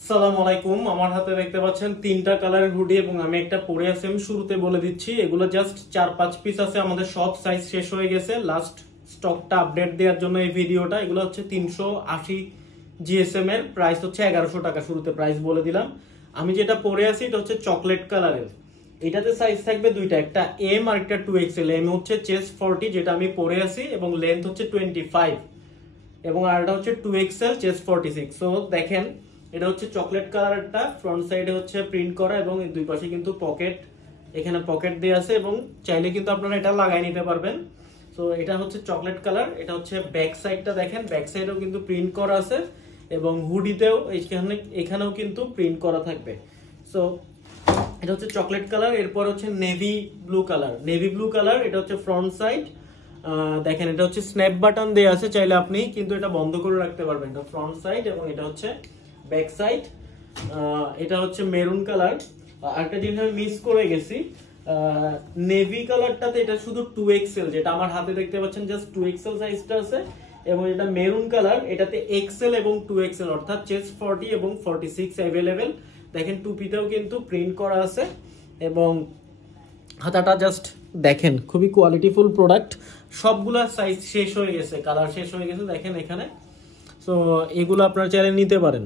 আসসালামু আলাইকুম। আমার হাতে দেখতে পাচ্ছেন তিনটা কালারের হুডি এবং আমি একটা পরে আছি। আমি শুরুতে বলে দিচ্ছি, এগুলো জাস্ট 4-5 পিস আছে। আমাদের সব সাইজ শেষ হয়ে গেছে, লাস্ট স্টকটা আপডেট দেওয়ার জন্য এই ভিডিওটা। এগুলো হচ্ছে 380 জিএসএম এর প্রাইস হচ্ছে 1100 টাকা। শুরুতে প্রাইস বলে দিলাম। আমি যেটা পরে আছি এটা হচ্ছে চকলেট কালারের। এটাতে সাইজ থাকবে দুইটা, একটা এম আর একটা 2XL। এম হচ্ছে চেস্ট 40 যেটা আমি পরে আছি এবং লেন্থ হচ্ছে 25 এবং আরটা হচ্ছে 2XL চেস্ট 46। সো দেখেন, এটা হচ্ছে চকলেট কালারটা, ফ্রন্ট সাইডে হচ্ছে প্রিন্ট করা এবং দুই পাশে কিন্তু পকেট, এখানে পকেট দেওয়া আছে এবং চাইলে কিন্তু আপনারা এটা লাগাই নিতে পারবেন। সো এটা হচ্ছে চকলেট কালার। এটা হচ্ছে ব্যাক সাইডটা, দেখেন ব্যাক সাইডেও কিন্তু প্রিন্ট করা আছে এবং হুডিতেও এখানেও কিন্তু প্রিন্ট করা থাকবে। সো এটা হচ্ছে চকলেট কালার। এরপর হচ্ছে navy blue colour. Navy blue colour, এটা হচ্ছে ফ্রন্ট সাইড। দেখেন এটা হচ্ছে স্ন্যাপ বাটন দেওয়া আছে, চাইলে আপনি কিন্তু এটা বন্ধ করে রাখতে পারবেন। এটা ফ্রন্ট সাইড এবং এটা হচ্ছে ব্যাক সাইড। এটা হচ্ছে মেরুন কালার। আরেকটা জিনিস আমি মিস করে গেছি, নেভি কালারটাতে এটা শুধু 2XL, যেটা আমার হাতে দেখতে পাচ্ছেন জাস্ট 2XL সাইজটা আছে। এবং এটা মেরুন কালার, এটাতে XL এবং 2XL অর্থাৎ চেস্ট 40 এবং 46 অ্যাভেলেবেল। দেখেন টুপিতেও কিন্তু প্রিন্ট করা আছে এবং হাতাটা জাস্ট দেখেন, খুবই কোয়ালিটিফুল প্রোডাক্ট। সবগুলা সাইজ শেষ হয়ে গেছে, কালার শেষ হয়ে গেছে দেখেন এখানে। সো এগুলো আপনারা চাইলে নিতে পারেন।